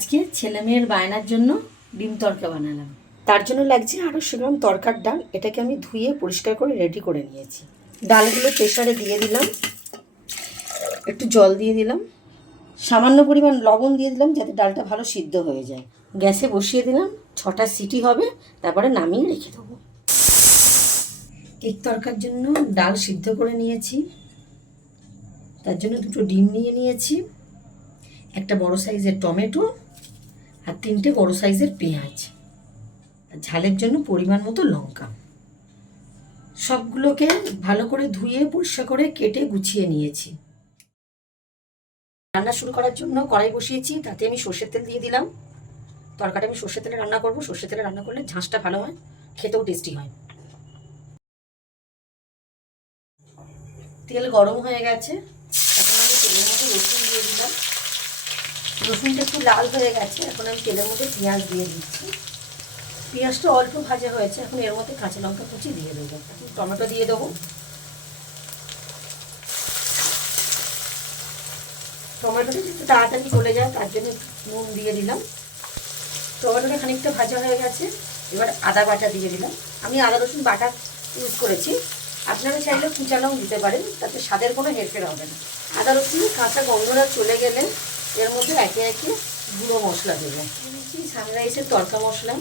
আজকে ছেলে মেয়ের বায়নার জন্য ডিম তড়কা বানালাম। তার জন্য লাগছে 250 গ্রাম তড়কার ডাল। এটাকে আমি ধুয়ে পরিষ্কার করে রেডি করে নিয়েছি। ডালগুলো প্রেসারে দিয়ে দিলাম, একটু জল দিয়ে দিলাম, সামান্য পরিমাণ লবণ দিয়ে দিলাম যাতে ডালটা ভালো সিদ্ধ হয়ে যায়। গ্যাসে বসিয়ে দিলাম, 6টা সিটি হবে, তারপরে নামিয়ে রেখে দেবো। এই তড়কার জন্য ডাল সিদ্ধ করে নিয়েছি, তার জন্য 2টো ডিম নিয়ে নিয়েছি, একটা বড় সাইজের টমেটো আর 3টে বড় সাইজের পেঁয়াজ, ঝালের জন্য পরিমাণ মতো লঙ্কা। সবগুলোকে ভালো করে ধুয়ে পরিষ্কার করে কেটে গুছিয়ে নিয়েছি। রান্না শুরু করার জন্য কড়াই বসিয়েছি, তাতে আমি সর্ষের তেল দিয়ে দিলাম। তরকাটা আমি সর্ষের তেলে রান্না করব। সর্ষের তেলে রান্না করলে ঝাঁসটা ভালো হয়, খেতেও টেস্টি হয়। তেল গরম হয়ে গেছে, এখন আমি তেলের মধ্যে রসুন দিয়ে দিলাম। রসুনটা একটু লাল হয়ে গেছে, এখন আমি তেলের মধ্যে পেঁয়াজ দিয়ে দিচ্ছি। পেঁয়াজটা অল্প ভাজা হয়েছে, এখন এর মধ্যে কাঁচা লঙ্কা কুচি দিয়ে দেবো। টমেটো দিয়ে দেবো। টমেটোটা একটু তাড়াতাড়ি চলে যায়, তার জন্য নুন দিয়ে দিলাম। টমেটোটা খানিকটা ভাজা হয়ে গেছে, এবার আদা বাটা দিয়ে দিলাম। আমি আদা রসুন বাটা ইউজ করেছি, আপনারা চাইলে কুচানোও দিতে পারেন, তাতে স্বাদের কোনো হেরফের হবে না। আদা রসুন কাঁচা গন্ধটা চলে গেলে এর মধ্যে একে একে গুঁড়ো মশলা দেবো। দিয়েছি সানরাইসের তড়কা মশলা,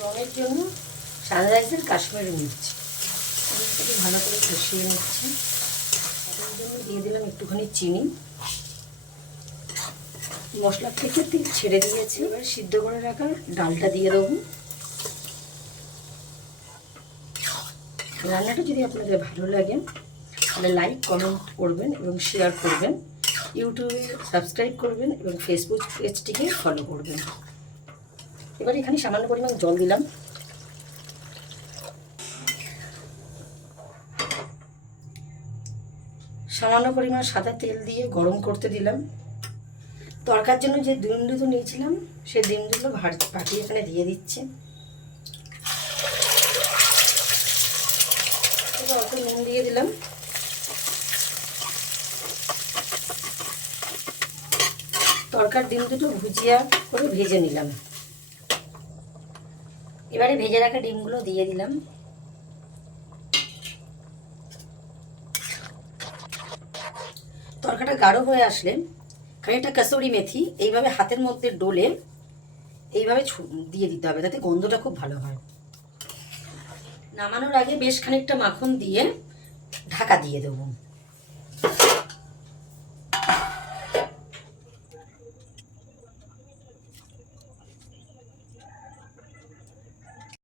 রঙের জন্য সানরাইসের কাশ্মীরি মির্চ, এটাকে ভালো করে কষিয়ে নিচ্ছি। তার জন্য দিয়ে দিলাম একটুখানি চিনি। মশলা থেকে তেল ছেড়ে দিয়েছি, এবার সিদ্ধ করে রাখা ডালটা দিয়ে দেবো। রান্নাটা যদি আপনাদের ভালো লাগে তাহলে লাইক কমেন্ট করবেন এবং শেয়ার করবেন, ইউটিউবে সাবস্ক্রাইব করবেন এবং ফেসবুক পেজটিকে ফলো করবেন। এবার এখানে সামান্য পরিমাণ জল দিলাম। সামান্য পরিমাণ সাদা তেল দিয়ে গরম করতে দিলাম। তরকার জন্য যে ডিম দুটো নিয়েছিলাম সেই ডিম দুটো ফাটিয়ে এখানে দিয়ে দিচ্ছে। অল্প নুন দিয়ে দিলাম। তরকার ডিম দুটো ভুজিয়া করে ভেজে নিলাম। এবারে ভেজে রাখা ডিমগুলো দিয়ে দিলাম। তরকাটা গাঢ় হয়ে আসলে খানিকটা কাসুরি মেথি এইভাবে হাতের মধ্যে ডলে এইভাবে দিয়ে দিতে হবে, তাতে গন্ধটা খুব ভালো হয়। নামানোর আগে বেশ খানিকটা মাখন দিয়ে ঢাকা দিয়ে দেবো।